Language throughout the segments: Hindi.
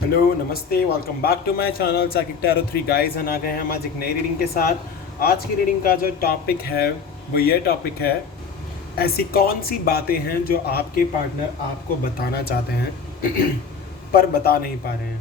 हेलो नमस्ते, welcome back to my channel Saqib tarot 3 guys. आ गए हैं हम आज एक नई रीडिंग के साथ। आज की रीडिंग का जो टॉपिक है वो ये टॉपिक है, ऐसी कौन सी बातें हैं जो आपके पार्टनर आपको बताना चाहते हैं पर बता नहीं पा रहे हैं।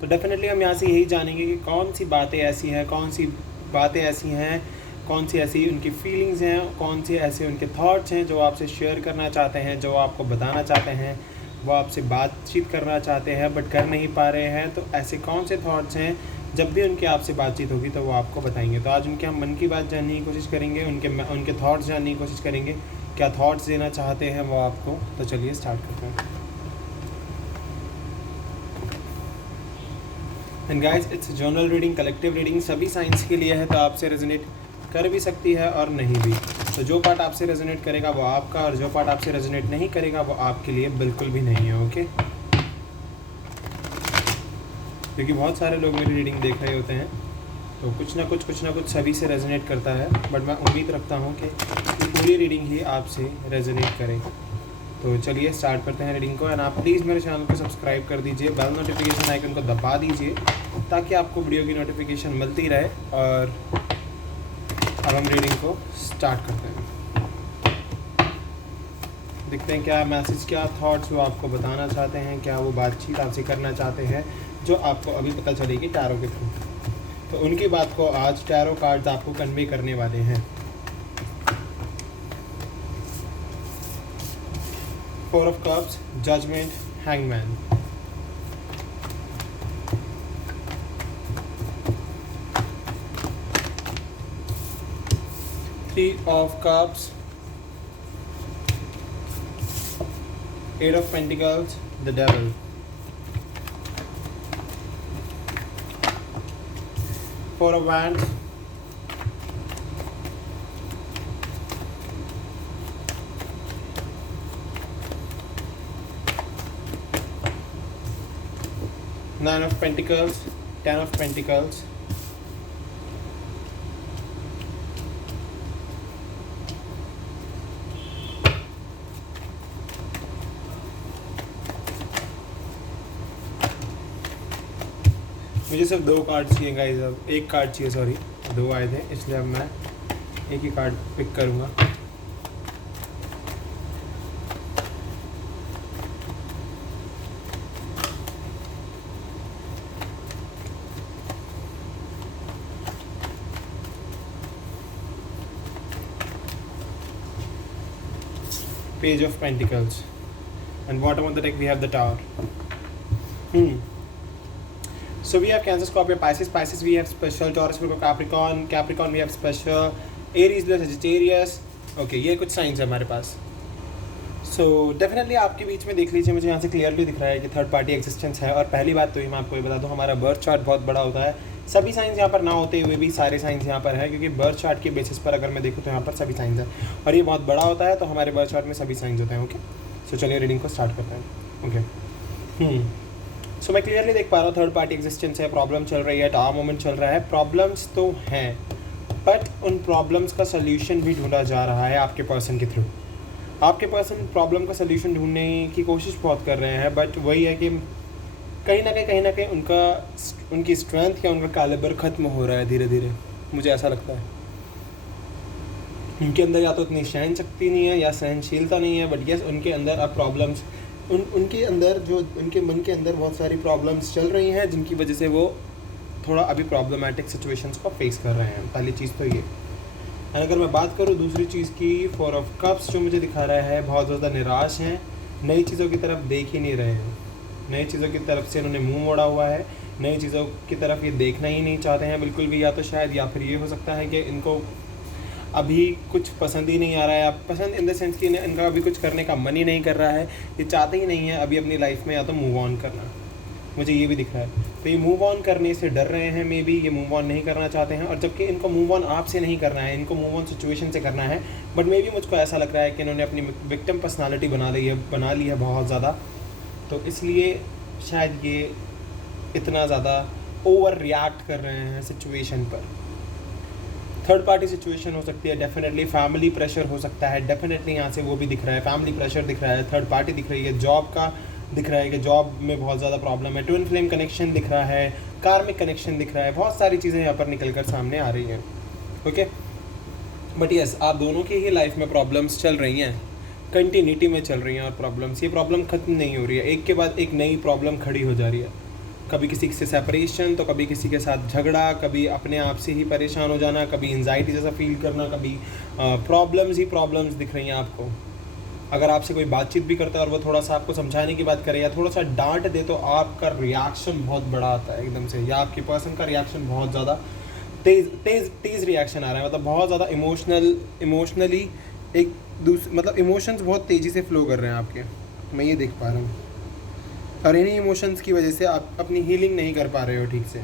तो डेफिनेटली हम यहाँ से यही जानेंगे कि कौन सी बातें ऐसी हैं, कौन सी बातें ऐसी हैं, कौन सी ऐसी उनकी फीलिंग्स हैं, कौन सी ऐसे उनके थॉट्स हैं जो आपसे शेयर करना चाहते हैं, जो आपको बताना चाहते हैं, वो आपसे बातचीत करना चाहते हैं बट कर नहीं पा रहे हैं। तो ऐसे कौन से थॉट्स हैं, जब भी उनकी आपसे बातचीत होगी तो वो आपको बताएंगे। तो आज उनके हम मन की बात जानने की कोशिश करेंगे, उनके थॉट्स जानने की कोशिश करेंगे, क्या थॉट्स देना चाहते हैं वो आपको। तो चलिए स्टार्ट करते हैं। And guys, it's journal reading, collective reading, सभी साइंस के लिए है, तो आपसे रेजोनेट कर भी सकती है और नहीं भी। तो जो पार्ट आपसे रेजोनेट करेगा वो आपका, और जो पार्ट आपसे रेजोनेट नहीं करेगा वो आपके लिए बिल्कुल भी नहीं है। ओके, क्योंकि बहुत सारे लोग मेरी रीडिंग देख रहे होते हैं, तो कुछ ना कुछ सभी से रेजोनेट करता है। बट मैं उम्मीद रखता हूँ कि पूरी रीडिंग ही आपसे रेजोनेट करे। तो चलिए स्टार्ट करते हैं रीडिंग को। एंड आप प्लीज़ मेरे चैनल को सब्सक्राइब कर दीजिए, बेल नोटिफिकेशन आइकन को दबा दीजिए ताकि आपको वीडियो की नोटिफिकेशन मिलती रहे। और अब हम रीडिंग को स्टार्ट करते हैं। देखते हैं क्या मैसेज, क्या थॉट्स वो आपको बताना चाहते हैं, क्या वो बातचीत आपसे करना चाहते हैं जो आपको अभी पता चलेगी टैरो के थ्रू। तो उनकी बात को आज टैरो कार्ड्स आपको कन्वे करने वाले हैं। 4 of cups, judgement, hangman. Three of cups, 8 of Pentacles, the Devil. 4 of Wands, 9 of Pentacles, 10 of Pentacles, मुझे सिर्फ 2 कार्ड चाहिए गाइस, अब एक कार्ड चाहिए, सॉरी 2 आए थे इसलिए अब मैं एक ही कार्ड पिक करूँगा। Page of Pentacles, and bottom of the deck we have the Tower. So we have Cancer, Scorpio, Pisces we have special, Taurus, Virgo, Capricorn we have special, Aries, Sagittarius. Okay, ये कुछ साइंस है हमारे पास। सो डेफिनेटली आपके बीच में देख लीजिए, मुझे यहाँ से क्लियरली दिख रहा है कि थर्ड पार्टी एग्जिस्टेंस है। और पहली बात तो ये मैं आपको ये बता दूँ, हमारा बर्थ चार्ट बहुत बड़ा होता है। सभी साइंस यहाँ पर ना होते हुए भी सारे साइंस यहाँ पर है, क्योंकि बर्थ चार्ट के बेसिस पर अगर मैं देखूँ तो यहाँ पर सभी साइंस है, और ये बहुत बड़ा होता है, तो हमारे बर्थ चार्ट में सभी साइंस होते हैं। ओके, सो चलिए रीडिंग को स्टार्ट करते हैं। ओके, सो मैं क्लियरली देख पा रहा हूँ थर्ड पार्टी एग्जिस्टेंस है, प्रॉब्लम चल रही है, टावर मोमेंट चल रहा है। प्रॉब्लम्स तो हैं, बट उन प्रॉब्लम्स का सल्यूशन भी ढूंढा जा रहा है आपके पर्सन के थ्रू। आपके पर्सन प्रॉब्लम का सल्यूशन ढूंढने की कोशिश बहुत कर रहे हैं, बट वही है कि कहीं ना कहीं उनकी स्ट्रेंथ या उनका कैलिबर ख़त्म हो रहा है धीरे धीरे, मुझे ऐसा लगता है। उनके अंदर या तो इतनी सहन शक्ति नहीं है या सहनशीलता नहीं है, बट यस उनके अंदर अब प्रॉब्लम्स, उनके अंदर जो उनके मन के अंदर बहुत सारी प्रॉब्लम्स चल रही हैं, जिनकी वजह से वो थोड़ा अभी प्रॉब्लमेटिक सिचुएशंस को फेस कर रहे हैं। पहली चीज़ तो ये। और अगर मैं बात करूँ दूसरी चीज़ की, 4 ऑफ कप्स जो मुझे दिखा रहा है, बहुत ज़्यादा निराश हैं, नई चीज़ों की तरफ देख ही नहीं रहे हैं, नई चीज़ों की तरफ से उन्होंने मुंह मोड़ा हुआ है, नई चीज़ों की तरफ ये देखना ही नहीं चाहते हैं बिल्कुल भी। या तो शायद, या फिर ये हो सकता है कि इनको अभी कुछ पसंद ही नहीं आ रहा है। आप पसंद इन द सेंस कि इनका अभी कुछ करने का मन ही नहीं कर रहा है, ये चाहते ही नहीं है अभी अपनी लाइफ में या तो मूव ऑन करना, मुझे ये भी दिख रहा है। तो ये मूव ऑन करने से डर रहे हैं, मे बी ये मूव ऑन नहीं करना चाहते हैं, और जबकि इनको मूव ऑन आपसे नहीं करना है, इनको मूव ऑन सिचुएशन से करना है। बट मे बी मुझको ऐसा लग रहा है कि इन्होंने अपनी विक्टिम पर्सनालिटी बना ली है बहुत ज़्यादा, तो इसलिए शायद ये इतना ज़्यादा ओवर रिएक्ट कर रहे हैं सिचुएशन पर। थर्ड पार्टी सिचुएशन हो सकती है, डेफिनेटली फैमिली प्रेशर हो सकता है, डेफिनेटली यहाँ से वो भी दिख रहा है, फैमिली प्रेशर दिख रहा है, थर्ड पार्टी दिख रही है, जॉब का दिख रहा है कि जॉब में बहुत ज़्यादा प्रॉब्लम है, ट्विन फ्लेम कनेक्शन दिख रहा है, कार्मिक कनेक्शन दिख रहा है, बहुत सारी चीज़ें यहाँ पर निकल कर सामने आ रही हैं। ओके, बट यस, आप दोनों की ही लाइफ में प्रॉब्लम्स चल रही हैं, कंटिन्यूटी में चल रही हैं, और प्रॉब्लम्स, ये प्रॉब्लम ख़त्म नहीं हो रही है, एक के बाद एक नई प्रॉब्लम खड़ी हो जा रही है। कभी किसी से सेपरेशन, तो कभी किसी के साथ झगड़ा, कभी अपने आप से ही परेशान हो जाना, कभी एंजाइटी जैसा फील करना, कभी प्रॉब्लम्स ही प्रॉब्लम्स दिख रही हैं आपको। अगर आपसे कोई बातचीत भी करता है और वो थोड़ा सा आपको समझाने की बात करे या थोड़ा सा डांट दे, तो आपका रिएक्शन बहुत बड़ा आता है एकदम से, या आपके पर्सन का रिएक्शन बहुत ज़्यादा तेज़ रिएक्शन आ रहा है, मतलब बहुत ज़्यादा इमोशनली एक मतलब इमोशंस बहुत तेज़ी से फ्लो कर रहे हैं आपके, मैं ये देख पा रहा हूँ। और इन्हीं इमोशंस की वजह से आप अपनी हीलिंग नहीं कर पा रहे हो ठीक से।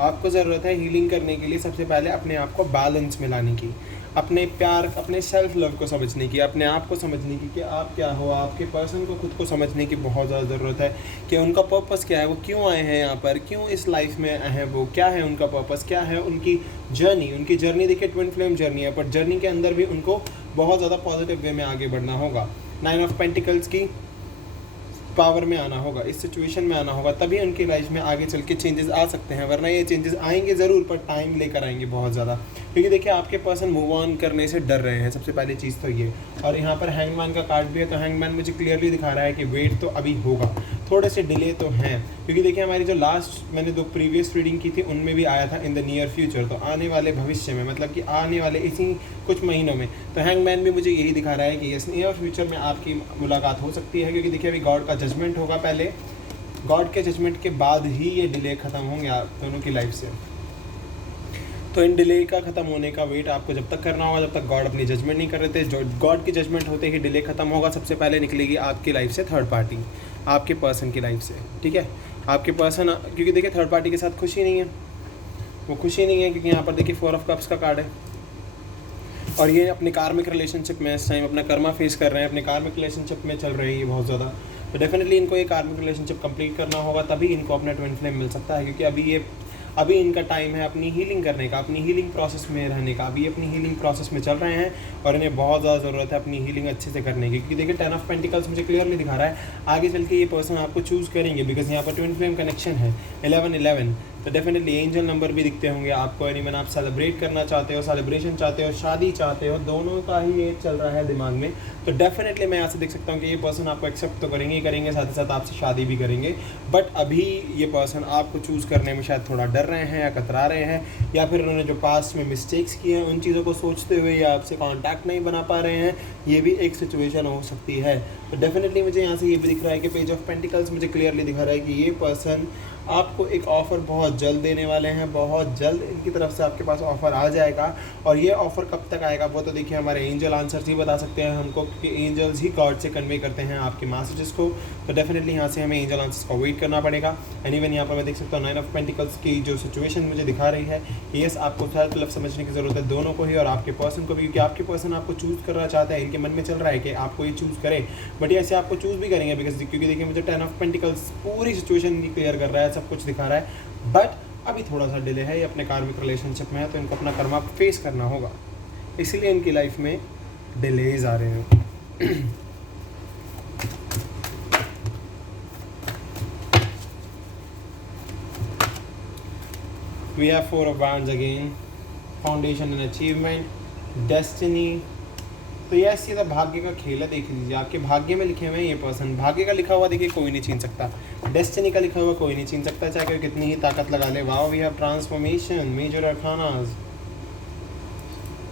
आपको ज़रूरत है हीलिंग करने के लिए सबसे पहले अपने आप को बैलेंस में लाने की, अपने प्यार, अपने सेल्फ लव को समझने की, अपने आप को समझने की कि आप क्या हो, आपके पर्सन को खुद को समझने की बहुत ज़्यादा ज़रूरत है कि उनका पर्पस क्या है, वो क्यों आए हैं यहाँ पर, क्यों इस लाइफ में आए हैं, वो क्या है उनका पर्पस, क्या है उनकी जर्नी देखिए ट्विन फ्लेम जर्नी है, पर जर्नी के अंदर भी उनको बहुत ज़्यादा पॉजिटिव वे में आगे बढ़ना होगा। 9 ऑफ पेंटिकल्स की पावर में आना होगा, इस सिचुएशन में आना होगा, तभी उनकी लाइफ में आगे चल के चेंजेस आ सकते हैं, वरना ये चेंजेस आएंगे ज़रूर पर टाइम लेकर आएंगे बहुत ज़्यादा। क्योंकि देखिए आपके पर्सन मूव ऑन करने से डर रहे हैं, सबसे पहली चीज़ तो ये। और यहाँ पर हैंगमैन का कार्ड भी है, तो हैंगमैन मुझे क्लियरली दिखा रहा है कि वेट तो अभी होगा, थोड़े से डिले तो हैं। क्योंकि देखिए हमारी जो लास्ट मैंने 2 प्रीवियस रीडिंग की थी उनमें भी आया था इन द नियर फ्यूचर, तो आने वाले भविष्य में, मतलब कि आने वाले इसी कुछ महीनों में। तो हैंगमैन भी मुझे यही दिखा रहा है कि इस नियर फ्यूचर में आपकी मुलाकात हो सकती है। क्योंकि देखिए अभी गॉड का जजमेंट होगा, पहले गॉड के जजमेंट के बाद ही ये डिले ख़त्म होंगे आप दोनों की लाइफ से। तो इन डिले का ख़त्म होने का वेट आपको जब तक करना होगा जब तक गॉड अपनी जजमेंट नहीं कर रहे थे। जो गॉड की जजमेंट होते ही डिले ख़त्म होगा, सबसे पहले निकलेगी आपकी लाइफ से थर्ड पार्टी, आपके पर्सन की लाइफ से, ठीक है। आपके पर्सन, क्योंकि देखिए थर्ड पार्टी के साथ खुशी नहीं है, वो खुशी नहीं है, क्योंकि यहाँ पर देखिए 4 ऑफ कप्स का कार्ड है, और ये अपने कार्मिक रिलेशनशिप में इस टाइम अपना कर्मा फेस कर रहे हैं, अपने कार्मिक रिलेशनशिप में चल रही है बहुत ज़्यादा। तो डेफिनेटली इनको ये कार्मिक रिलेशनशिप कंप्लीट करना होगा, तभी इनको अपना ट्विन फ्लेम मिल सकता है। क्योंकि अभी इनका टाइम है अपनी हीलिंग करने का, अपनी हीलिंग प्रोसेस में रहने का। अभी अपनी हीलिंग प्रोसेस में चल रहे हैं और इन्हें बहुत ज़्यादा ज़रूरत है अपनी हीलिंग अच्छे से करने की। क्योंकि देखिए 10 ऑफ पेंटिकल्स मुझे क्लियरली दिखा रहा है आगे चल के ये पर्सन आपको चूज़ करेंगे, बिकॉज यहाँ पर ट्विन फ्लेम कनेक्शन है 11-11। तो डेफिनेटली एंजल नंबर भी दिखते होंगे आपको। एनीवन आप सेलिब्रेट करना चाहते हो, सेलिब्रेशन चाहते हो, शादी चाहते हो, दोनों का ही ये चल रहा है दिमाग में। तो डेफिनेटली मैं यहाँ से देख सकता हूँ कि ये पर्सन आपको एक्सेप्ट तो करेंगे ही करेंगे, साथ ही साथ आपसे शादी भी करेंगे। बट अभी ये पर्सन आपको चूज़ करने में शायद थोड़ा डर रहे हैं या कतरा रहे हैं, या फिर उन्होंने जो पास्ट में मिस्टेक्स किए हैं उन चीज़ों को सोचते हुए या आपसे कॉन्टैक्ट नहीं बना पा रहे हैं। ये भी एक सिचुएशन हो सकती है। तो डेफिनेटली मुझे यहाँ से ये भी दिख रहा है कि पेज ऑफ पेंटिकल्स मुझे क्लियरली दिखा रहा है कि ये पर्सन आपको एक ऑफ़र बहुत जल्द देने वाले हैं, बहुत जल्द इनकी तरफ से आपके पास ऑफ़र आ जाएगा। और ये ऑफ़र कब तक आएगा वो तो देखिए हमारे एंजल आंसर्स ही बता सकते हैं हमको, क्योंकि एंजल्स ही गॉड से कन्वे करते हैं आपके मैसेजेस को। तो डेफिनेटली यहाँ से हमें एंजल आंसर्स का वेट करना पड़ेगा। एंड इवन यहाँ पर मैं देख सकता हूँ 9 ऑफ पेंटिकल्स की जो सिचुएशन मुझे दिखा रही है, येस आपको सेल्फ लव समझने की ज़रूरत है, दोनों को ही और आपके पर्सन को भी। क्योंकि आपके पर्सन आपको चूज़ करना चाहता है, इनके मन में चल रहा है कि आपको ये चूज़ करे, बट ऐसे आपको चूज़ भी करेंगे बिकॉज क्योंकि देखिए मुझे 10 ऑफ पेंटिकल्स पूरी सिचुएशन क्लियर कर रहा है, सब कुछ दिखा रहा है। बट अभी थोड़ा सा डिले है, ये अपने कार्मिक रिलेशनशिप में है, तो इनको अपना कर्मा फेस करना होगा, इसीलिए इनकी लाइफ में डिलेज आ रहे हैं। We have 4 of wands again, foundation and achievement, destiny. तो ये सीधा भाग्य का खेल है, देख लीजिए आपके भाग्य में लिखे हुए हैं ये पर्सन। भाग्य का लिखा हुआ देखिए कोई नहीं छीन सकता, डेस्टिनी का लिखा हुआ कोई नहीं छीन सकता, चाहे कोई कितनी ही ताकत लगा ले। Wow, we have transformation, major arcanas,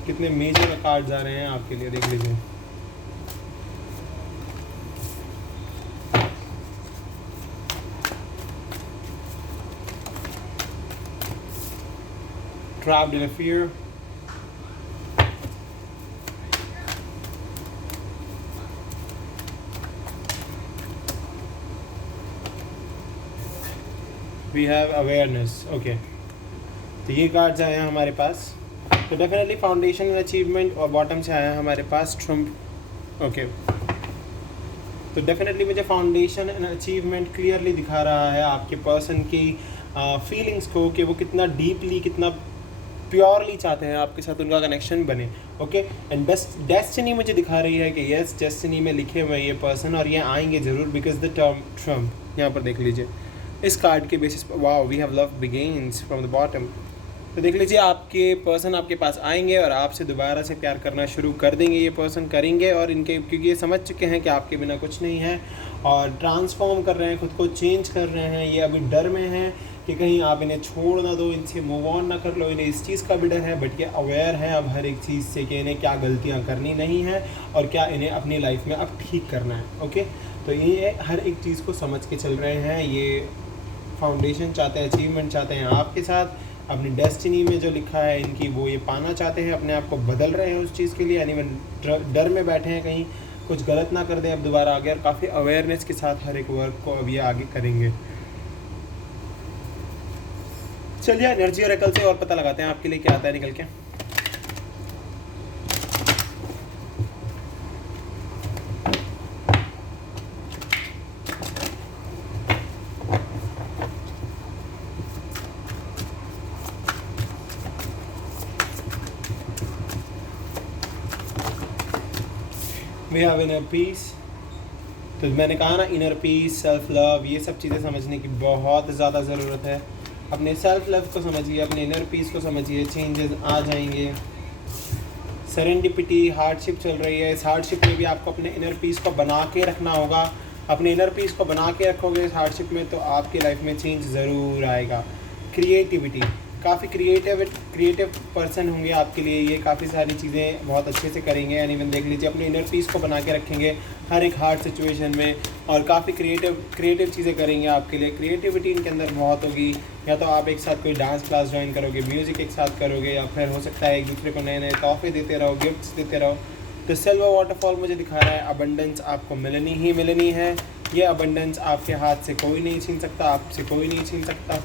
कितने मेजर कार्ड्स आ रहे हैं आपके लिए, देख लीजिए। Trapped in a fear, we have awareness. Okay, तो ये कार्ड्स आए हैं हमारे पास। तो डेफिनेटली फाउंडेशन एंड अचीवमेंट, और बॉटम से आया है हमारे पास ट्रम्प। ओके, तो डेफिनेटली मुझे फाउंडेशन एंड अचीवमेंट क्लियरली दिखा रहा है आपके पर्सन की फीलिंग्स को, कि वो कितना डीपली, कितना प्योरली चाहते हैं आपके साथ उनका कनेक्शन बने। ओके, एंड डेस्टिनी मुझे दिखा रही है कि यस, डेस्टिनी में लिखे हुए ये पर्सन और ये आएंगे ज़रूर, बिकॉज द टर्म ट्रम्प यहाँ पर देख लीजिए इस कार्ड के बेसिस पर। Wow, we have love begins from the bottom. तो देख लीजिए आपके पर्सन आपके पास आएंगे और आपसे दोबारा से प्यार करना शुरू कर देंगे, ये पर्सन करेंगे। और इनके, क्योंकि ये समझ चुके हैं कि आपके बिना कुछ नहीं है और ट्रांसफॉर्म कर रहे हैं, खुद को चेंज कर रहे हैं। ये अभी डर में हैं कि कहीं आप इन्हें छोड़ ना दो, इनसे मूव ऑन ना कर लो, इन्हें इस चीज़ का भी डर है। बट ये अवेयर है अब हर एक चीज़ से कि इन्हें क्या गलतियाँ करनी नहीं है और क्या इन्हें अपनी लाइफ में अब ठीक करना है। ओके, तो ये हर एक चीज़ को समझ के चल रहे हैं। ये फाउंडेशन चाहते हैं, अचीवमेंट चाहते हैं आपके साथ, अपनी डेस्टिनी में जो लिखा है इनकी वो ये पाना चाहते हैं, अपने आप को बदल रहे हैं उस चीज़ के लिए। यानी डर में बैठे हैं कहीं कुछ गलत ना कर दें अब दोबारा आगे, और काफ़ी अवेयरनेस के साथ हर एक वर्क को अब ये आगे करेंगे। चलिए एनर्जी और अकल से और पता लगाते हैं आपके लिए क्या आता है निकल के। We have inner peace. तो मैंने कहा ना, इनर पीस, सेल्फ लव, ये सब चीज़ें समझने की बहुत ज़्यादा ज़रूरत है। अपने सेल्फ लव को समझिए, अपने इनर पीस को समझिए, चेंजेस आ जाएंगे। सेरेंडिपिटी, हार्डशिप चल रही है, इस हार्डशिप में भी आपको अपने इनर पीस को बना के रखना होगा। अपने इनर पीस को बना के रखोगे इस हार्डशिप में तो आपकी लाइफ में चेंज ज़रूर आएगा। क्रिएटिविटी, काफ़ी क्रिएटिव पर्सन होंगे आपके लिए, ये काफ़ी सारी चीज़ें बहुत अच्छे से करेंगे। यानी मैंने देख लीजिए अपने इनर पीस को बना के रखेंगे हर एक हार्ड सिचुएशन में और काफ़ी क्रिएटिव चीज़ें करेंगे आपके लिए। क्रिएटिविटी इनके अंदर बहुत होगी। या तो आप एक साथ कोई डांस क्लास ज्वाइन करोगे, म्यूज़िक एक साथ करोगे, या फिर हो सकता है एक दूसरे को नए नए तोहफे देते रहो, गिफ्ट्स देते रहो। तो सिल्वर वाटरफॉल मुझे दिखा रहा है अबंडेंस आपको मिलनी ही मिलनी है। ये अबंडेंस आपके हाथ से कोई नहीं छीन सकता, आपसे कोई नहीं छीन सकता।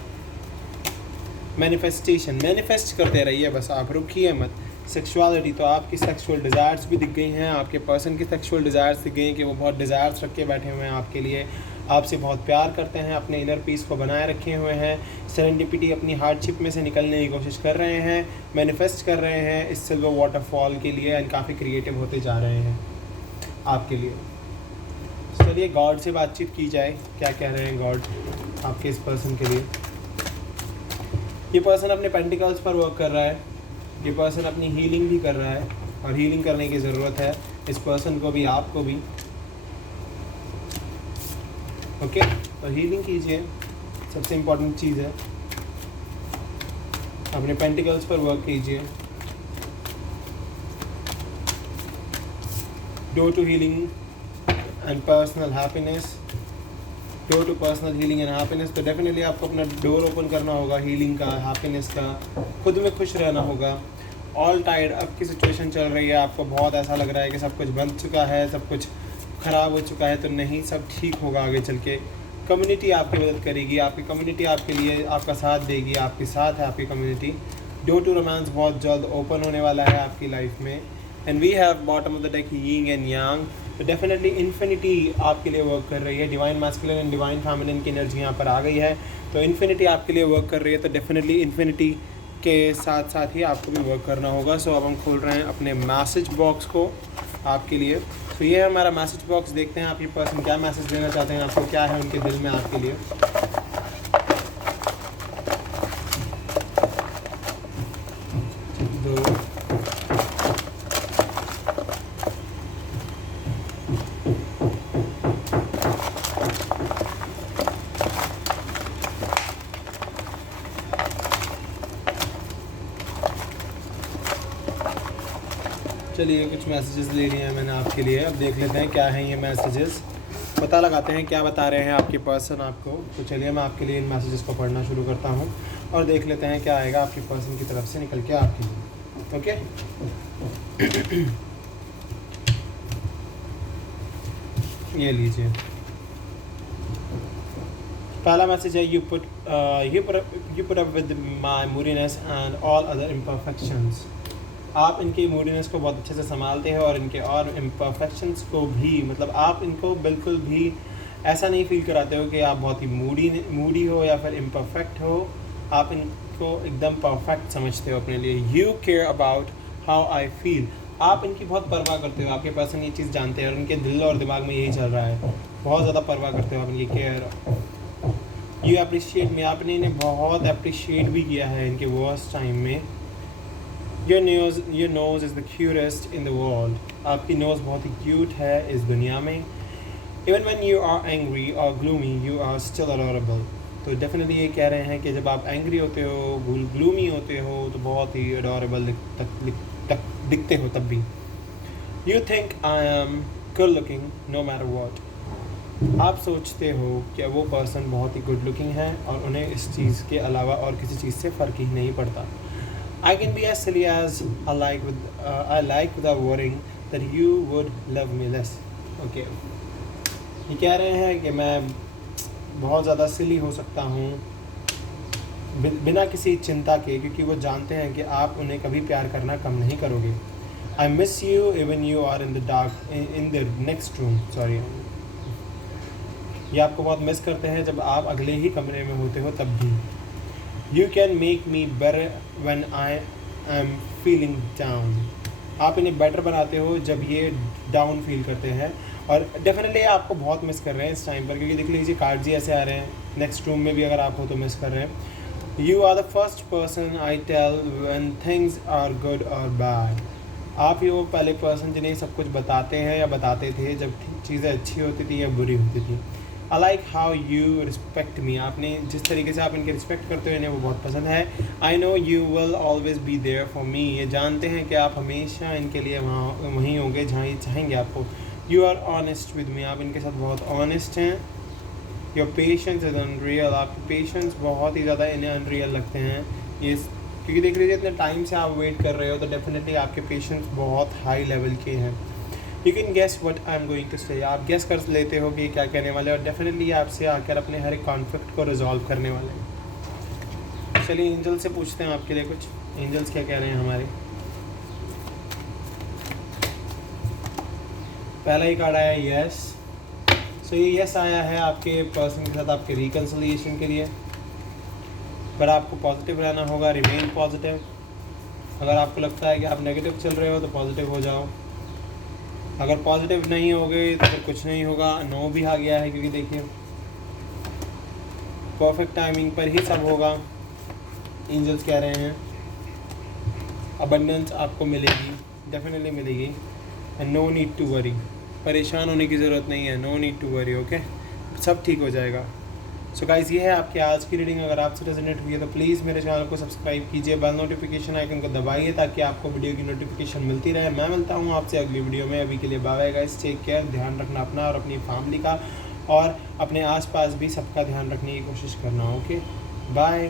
मैनिफेस्टेशन, मैनिफेस्ट करते रहिए बस, आप रुकिए मत। सेक्सुअलिटी, तो आपकी सेक्सुअल डिज़ायर्स भी दिख गई हैं, आपके पर्सन की सेक्सुअल डिज़ायर्स दिख गई हैं कि वो बहुत डिज़ायर्स रख के बैठे हुए हैं आपके लिए, आपसे बहुत प्यार करते हैं, अपने इनर पीस को बनाए रखे हुए हैं। सेरेंडिपिटी, अपनी हार्डशिप में से निकलने की कोशिश कर रहे हैं, मैनिफेस्ट कर रहे हैं इस सिल्वर वाटरफॉल के लिए एंड काफ़ी क्रिएटिव होते जा रहे हैं आपके लिए। चलिए गॉड से बातचीत की जाए, क्या कह रहे हैं गॉड आपके इस पर्सन के लिए। ये पर्सन अपने पेंटिकल्स पर वर्क कर रहा है, ये पर्सन अपनी हीलिंग भी कर रहा है और हीलिंग करने की ज़रूरत है इस पर्सन को भी, आपको भी। ओके, तो हीलिंग कीजिए, सबसे इम्पोर्टेंट चीज़ है। अपने पेंटिकल्स पर वर्क कीजिए। Door to healing and personal happiness, door to personal healing and happiness. तो डेफिनेटली आपको अपना डोर ओपन करना होगा हीलिंग का, हैप्पीनेस का, खुद में खुश रहना होगा। ऑल टाइड अब की सिचुएशन चल रही है, आपको बहुत ऐसा लग रहा है कि सब कुछ बंद चुका है, सब कुछ ख़राब हो चुका है, तो नहीं, सब ठीक होगा आगे चल के। कम्युनिटी आपकी मदद करेगी, आपकी कम्युनिटी आपके लिए आपका साथ देगी, आपके साथ है आपकी कम्युनिटी। डोर टू रोमांस बहुत जल्द ओपन होने वाला है आपकी लाइफ में। And we have bottom of the deck yin and yang. तो डेफिनेटली इन्फिनिटी आपके लिए वर्क कर रही है, divine masculine and divine feminine की एनर्जी यहाँ पर आ गई है। तो इन्फिनिटी आपके लिए वर्क कर रही है, तो डेफिनेटली इन्फिनिटी के साथ साथ ही आपको भी वर्क करना होगा। सो अब हम खोल रहे हैं अपने मैसेज बॉक्स को आपके लिए। तो ये है हमारा मैसेज बॉक्स, देखते हैं आपके पर्सन क्या मैसेज देना चाहते हैं आपको, क्या है उनके दिल में आपके लिए। चलिए कुछ मैसेजेस ले लिए हैं मैंने आपके लिए, अब देख लेते हैं क्या हैं ये मैसेजेस, पता लगाते हैं क्या बता रहे हैं आपके पर्सन आपको। तो चलिए मैं आपके लिए इन मैसेजेस को पढ़ना शुरू करता हूँ और देख लेते हैं क्या आएगा आपके पर्सन की तरफ से निकल के आपके लिए। ओके, ये लीजिए पहला मैसेज है, you put up with my मूडीनेस and all other imperfections. आप इनकी मूडीनेस को बहुत अच्छे से संभालते हो और इनके और इम्परफेक्शंस को भी, मतलब आप इनको बिल्कुल भी ऐसा नहीं फील कराते हो कि आप बहुत ही मूडी हो या फिर इम्परफेक्ट हो। आप इनको एकदम परफेक्ट समझते हो अपने लिए। You care about how I feel, आप इनकी बहुत परवाह करते हो, आपके पर्सन ये चीज़ जानते हैं और उनके दिल और दिमाग में यही चल रहा है, बहुत ज़्यादा परवाह करते हो आप इनकी केयर। यू अप्रिशिएट मी, आपने इन्हें बहुत अप्रिशिएट भी किया है इनके वर्स्ट टाइम में। Your nose is the cutest in the world, आपकी नोज़ बहुत ही क्यूट है इस दुनिया में। Even when you are angry और gloomy you are still adorable, तो डेफिनेटली ये कह रहे हैं कि जब आप एंग्री होते हो, ग्लूमी होते हो, तो बहुत ही अडोरेबल दिखते हो तब भी। You think I am good looking no matter what, आप सोचते हो कि वो पर्सन बहुत ही गुड लुकिंग है और उन्हें इस चीज़ के अलावा और किसी चीज़ से फ़र्क ही नहीं पड़ता। I can be as silly as I like without worrying that you would love me less. Okay. ये कह रहे हैं कि मैं बहुत ज़्यादा सिली हो सकता हूँ बिना किसी चिंता के, क्योंकि वो जानते हैं कि आप उन्हें कभी प्यार करना कम नहीं करोगे। I miss you even you are in the dark in the next room. Sorry. ये आपको बहुत मिस करते हैं जब आप अगले ही कमरे में होते हो तब भी। You can make me better when I am feeling down, आप इन्हें बेटर बनाते हो जब ये डाउन फील करते हैं, और डेफिनेटली आपको बहुत मिस कर रहे हैं इस टाइम पर, क्योंकि देख लीजिए कार्ड जी ऐसे आ रहे हैं। नेक्स्ट रूम में भी अगर आप हो तो मिस कर रहे हैं। You are the first person I tell when things are good और बैड, आप ही वो पहले पर्सन जिन्हें सब कुछ बताते हैं या बताते थे जब चीज़ें अच्छी होती थी या बुरी होती थी। I like how you respect मी, आपने जिस तरीके से आप इनके रिस्पेक्ट करते हो इन्हें वो बहुत पसंद है। I know you will always be there for me, ये जानते हैं कि आप हमेशा इनके लिए वहीं होंगे जहाँ ये चाहेंगे आपको। You are honest with me, आप इनके साथ बहुत ऑनेस्ट हैं। योर पेशेंस इज़ अनरियल, आपके पेशेंस बहुत ही ज़्यादा इन्हें अनरियल लगते हैं ये, क्योंकि देख लीजिए इतने टाइम से आप वेट कर रहे हो, तो डेफिनेटली आपके पेशेंस बहुत हाई लेवल के हैं। You can guess what I am going to say, आप गेस कर लेते हो कि क्या कहने वाले, और डेफिनेटली आपसे आकर अपने हर एक कॉन्फ्लिक्ट को रिजॉल्व करने वाले हैं। चलिए एंजल से पूछते हैं आपके लिए कुछ, एंजल्स क्या कह रहे हैं हमारे। पहला ही कार्ड आया यस, सो ये यस आया है आपके पर्सन के साथ आपके रिकन्सिलिएशन के लिए, पर आपको पॉजिटिव रहना होगा, रिमेन पॉजिटिव। अगर आपको लगता है कि आप नेगेटिव चल रहे हो तो पॉजिटिव हो जाओ, अगर पॉजिटिव नहीं हो गए तो फिर कुछ नहीं होगा। नो भी आ गया है, क्योंकि देखिए परफेक्ट टाइमिंग पर ही सब होगा, एंजल्स कह रहे हैं। अबंडेंस आपको मिलेगी, डेफिनेटली मिलेगी, and no need to worry, परेशान होने की ज़रूरत नहीं है, no need to worry, okay, सब ठीक हो जाएगा। सो गाइस ये है आपकी आज की रीडिंग। अगर आपसे रेजोनेट हुई है तो प्लीज़ मेरे चैनल को सब्सक्राइब कीजिए, बेल नोटिफिकेशन आइकन को दबाइए ताकि आपको वीडियो की नोटिफिकेशन मिलती रहे। मैं मिलता हूँ आपसे अगली वीडियो में, अभी के लिए bye bye guys, take care, ध्यान रखना अपना और अपनी फैमिली का, और अपने आसपास भी सबका ध्यान रखने की कोशिश करना, ओके बाय।